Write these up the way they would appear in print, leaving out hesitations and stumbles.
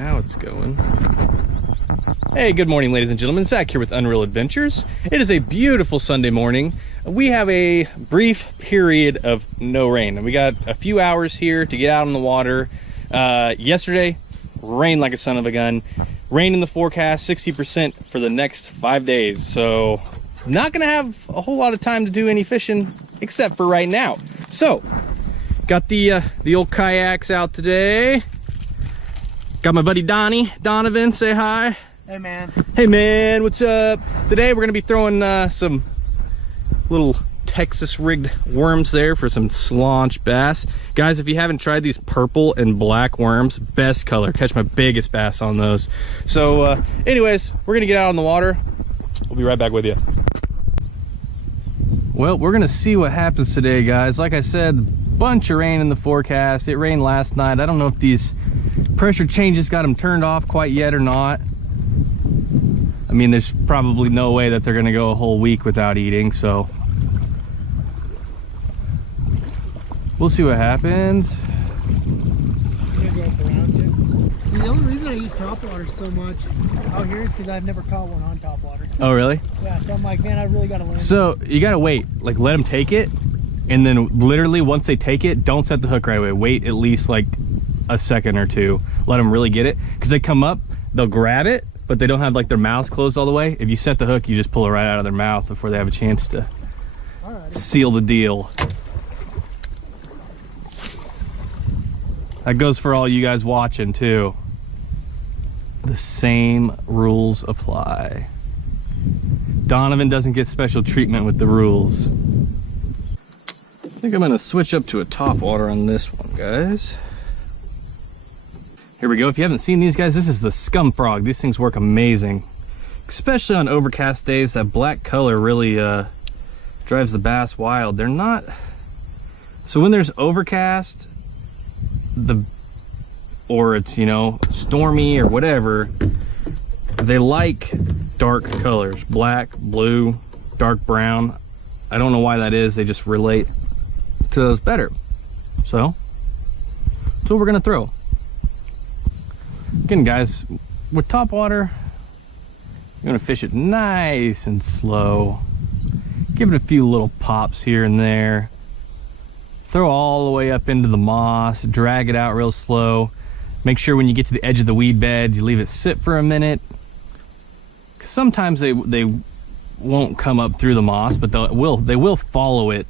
Now it's going. Hey, good morning, ladies and gentlemen. Zach here with Unreal Adventures. It is a beautiful Sunday morning. We have a brief period of no rain, and we got a few hours here to get out on the water. Yesterday, rained like a son of a gun. Rain in the forecast, 60% for the next 5 days. So, not gonna have a whole lot of time to do any fishing, except for right now. So, got the old kayaks out today. Got my buddy Donovan, say hi. Hey man. Hey man, what's up? Today we're gonna be throwing some little Texas rigged worms there for some slaunch bass. Guys, if you haven't tried these purple and black worms, best color. Catch my biggest bass on those. So anyways, we're gonna get out on the water. We'll be right back with you. Well, we're gonna see what happens today, guys. Like I said, bunch of rain in the forecast. It rained last night. I don't know if these pressure changes got them turned off quite yet or not. I mean, there's probably no way that they're gonna go a whole week without eating, so we'll see what happens. I'm gonna go up around you. See, the only reason I use Topwater so much out here is because I've never caught one on Topwater. Oh, really? Yeah, so I'm like, man, I really gotta learn. So you gotta wait, like let them take it, and then literally once they take it, don't set the hook right away. Wait at least like a second or two. Let them really get it, because they come up, they'll grab it, but they don't have like their mouths closed all the way. If you set the hook, you just pull it right out of their mouth before they have a chance to seal the deal. That goes for all you guys watching too. The same rules apply. Donovan doesn't get special treatment with the rules. I think I'm gonna switch up to a Topwater on this one, guys. Here we go. If you haven't seen these guys, this is the Scum Frog. These things work amazing, especially on overcast days. That black color really drives the bass wild. They're not, so when there's overcast, or it's, you know, stormy or whatever, they like dark colors, black, blue, dark brown. I don't know why that is. They just relate to those better. So that's what we're gonna throw. Again, guys, with Topwater, you're gonna fish it nice and slow. Give it a few little pops here and there. Throw all the way up into the moss, drag it out real slow. Make sure when you get to the edge of the weed bed, you leave it sit for a minute. 'Cause sometimes they won't come up through the moss, but they will follow it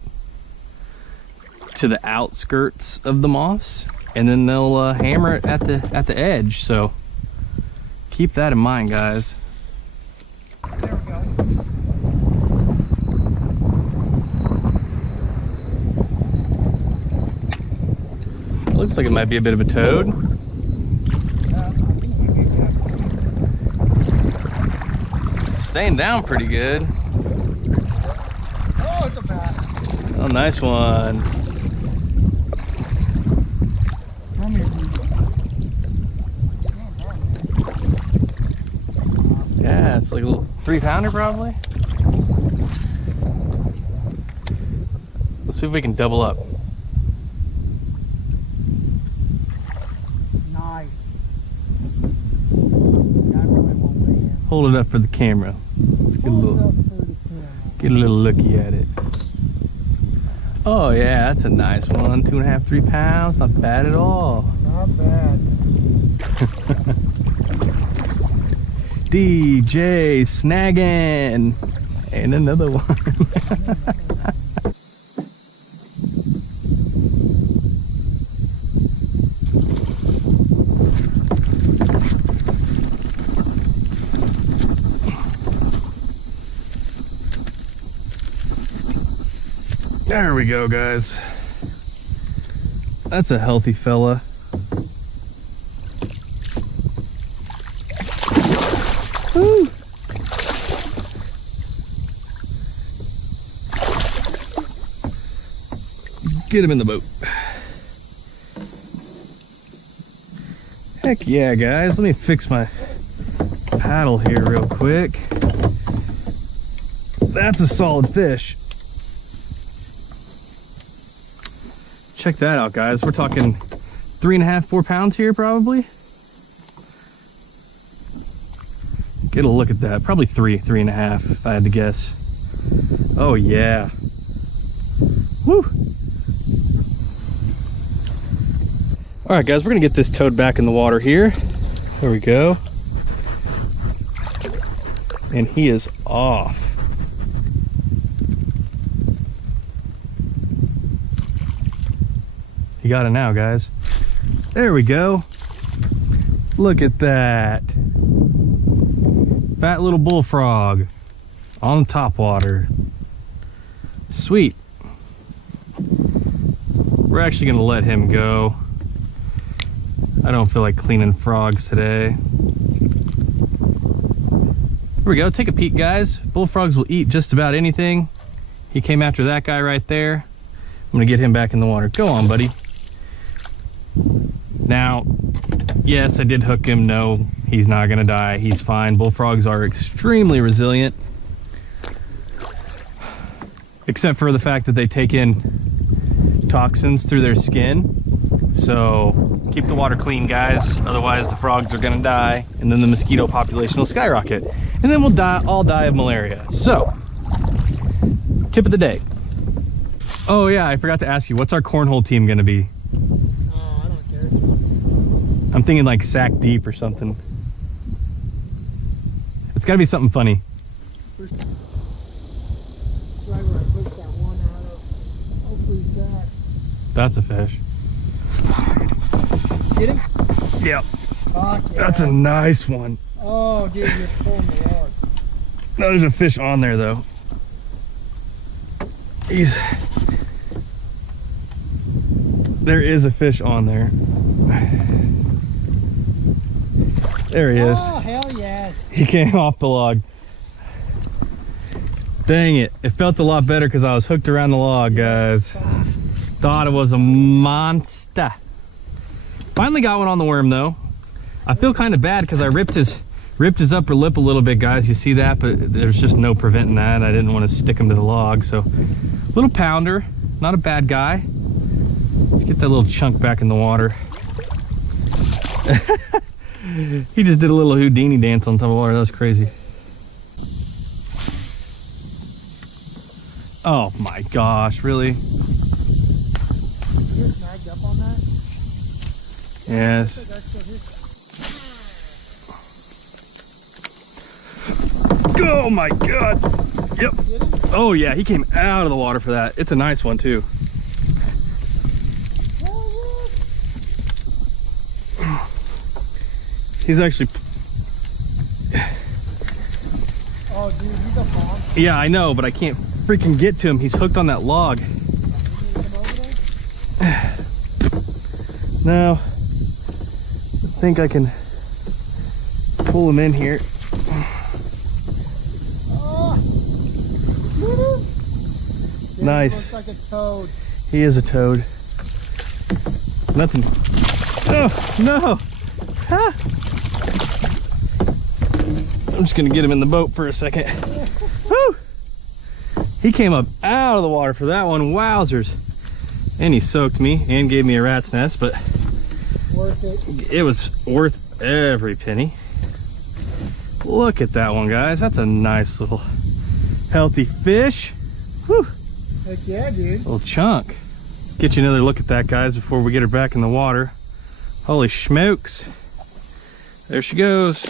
to the outskirts of the moss, and then they'll hammer it at the edge. So keep that in mind, guys. There we go. Looks like it might be a bit of a toad. It's staying down pretty good. Oh, it's a bass. Oh, nice one. Come here, dude. Yeah, it's like a little 3-pounder probably. Let's see if we can double up. Nice. That really won't weigh in. Hold it up for the camera. Let's get a little looky at it. Oh yeah, that's a nice one. 2.5, 3 pounds. Not bad at all. Not bad. DJ snagging. And another one. There we go, guys. That's a healthy fella. Woo. Get him in the boat. Heck yeah, guys. Let me fix my paddle here real quick. That's a solid fish. Check that out, guys. We're talking 3.5, 4 pounds here, probably. Get a look at that. Probably 3.5 if I had to guess. Oh yeah. Woo! All right, guys, we're gonna get this toad back in the water here. There we go. And he is off. You got it now, guys. There we go. Look at that. Fat little bullfrog on topwater. Sweet. We're actually gonna let him go. I don't feel like cleaning frogs today. Here we go, take a peek, guys. Bullfrogs will eat just about anything. He came after that guy right there. I'm gonna get him back in the water. Go on, buddy. Now, yes, I did hook him. No, he's not gonna die. He's fine. Bullfrogs are extremely resilient. Except for the fact that they take in toxins through their skin. So keep the water clean, guys. Otherwise the frogs are gonna die and then the mosquito population will skyrocket. And then we'll all die of malaria. So, tip of the day. Oh yeah, I forgot to ask you, what's our cornhole team gonna be? Oh, I don't care. I'm thinking like sack deep or something. It's gotta be something funny. Right where I pushed that one out of. Hopefully he's back. That's a fish. Get him? Yep. Fuck yeah. That's a nice one. Oh, dude, you're pulling the log. No, there's a fish on there though. There is a fish on there. There he is. Oh, hell yes. He came off the log. Dang it. It felt a lot better because I was hooked around the log, guys. Thought it was a monster. Finally got one on the worm though. I feel kind of bad because I ripped his upper lip a little bit, guys. You see that? But there's just no preventing that. I didn't want to stick him to the log. So, little pounder, not a bad guy. Let's get that little chunk back in the water. He just did a little Houdini dance on top of water. That was crazy. Oh my gosh, really? You get snagged up on that? Yes. Oh my god. Yep. Oh yeah, he came out of the water for that. It's a nice one too. He's actually... Oh dude, he's a monster. Yeah, I know, but I can't freaking get to him. He's hooked on that log. No. I think I can pull him in here. Oh. Nice. Looks like a toad. He is a toad. Nothing. Oh, no. Ah. I'm just gonna get him in the boat for a second. Woo! He came up out of the water for that one. Wowzers. And he soaked me and gave me a rat's nest, but Worth it. it was worth every penny. Look at that one, guys. That's a nice little healthy fish. Woo! Heck yeah, dude. Little chunk. Get you another look at that, guys, before we get her back in the water. Holy smokes. There she goes.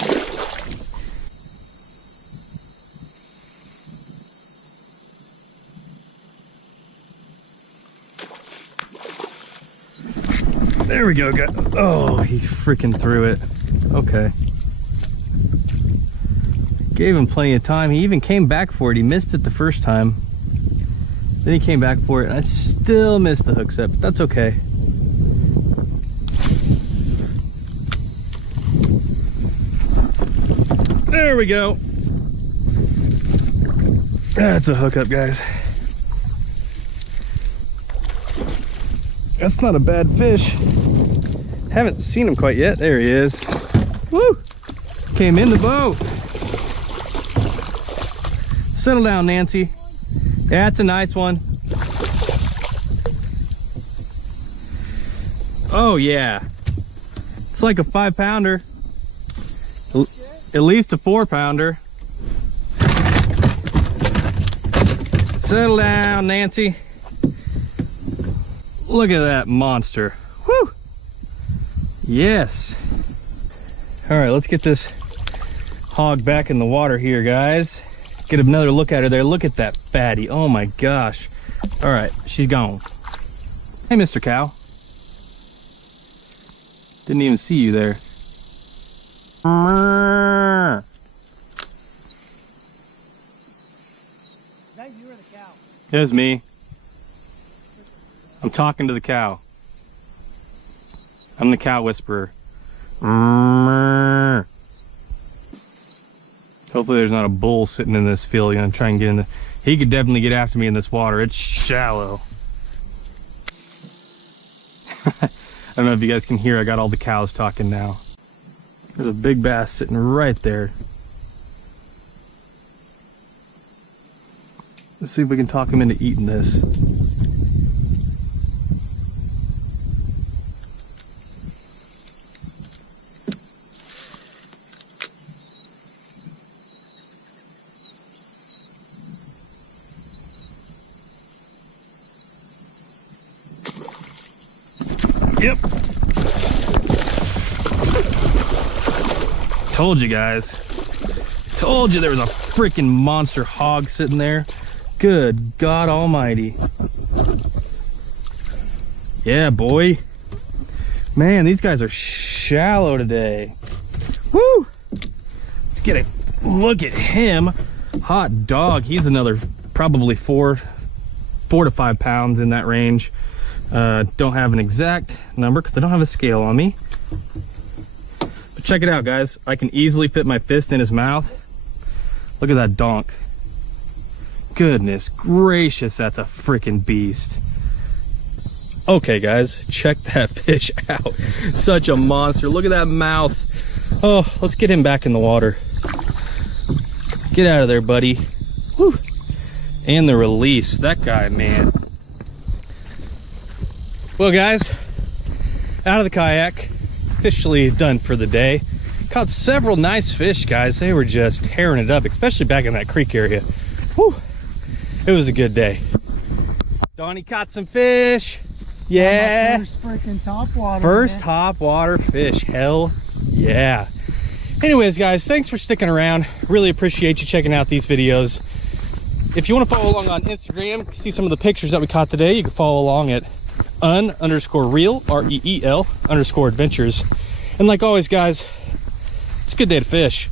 There we go, guys. Oh, he freaking threw it. Okay. Gave him plenty of time. He even came back for it. He missed it the first time. Then he came back for it, and I still missed the hook set, but that's okay. There we go. That's a hookup, guys. That's not a bad fish. Haven't seen him quite yet. There he is. Woo! Came in the boat. Settle down, Nancy. That's a nice one. Oh yeah. It's like a 5-pounder. At least a 4-pounder. Settle down, Nancy. Look at that monster. Woo! Yes. All right, let's get this hog back in the water here, guys. Get another look at her there. Look at that fatty. Oh my gosh. All right, she's gone. Hey, Mr. Cow. Didn't even see you there. Is that you or the cow? It's me. I'm talking to the cow. I'm the cow whisperer. Hopefully there's not a bull sitting in this field. I'm gonna try and get in the... He could definitely get after me in this water. It's shallow. I don't know if you guys can hear, I got all the cows talking now. There's a big bass sitting right there. Let's see if we can talk him into eating this. Yep. Told you guys. Told you there was a freaking monster hog sitting there. Good God Almighty. Yeah, boy. Man, these guys are shallow today. Woo! Let's get a look at him. Hot dog. He's another probably 4 to 5 pounds in that range. Don't have an exact number because I don't have a scale on me. But check it out, guys. I can easily fit my fist in his mouth. Look at that donk. Goodness gracious, that's a freaking beast. Okay, guys, check that fish out. Such a monster. Look at that mouth. Oh, let's get him back in the water. Get out of there, buddy. Woo. And the release. That guy, man. Well, guys, out of the kayak, officially done for the day. Caught several nice fish, guys. They were just tearing it up, especially back in that creek area. Whew. It was a good day. Donnie caught some fish. Yeah. First freaking topwater. First man. topwater fish. Hell yeah. Anyways, guys, thanks for sticking around. Really appreciate you checking out these videos. If you want to follow along on Instagram, see some of the pictures that we caught today, you can follow along at _reel, REEL _adventures. And like always, guys, it's a good day to fish.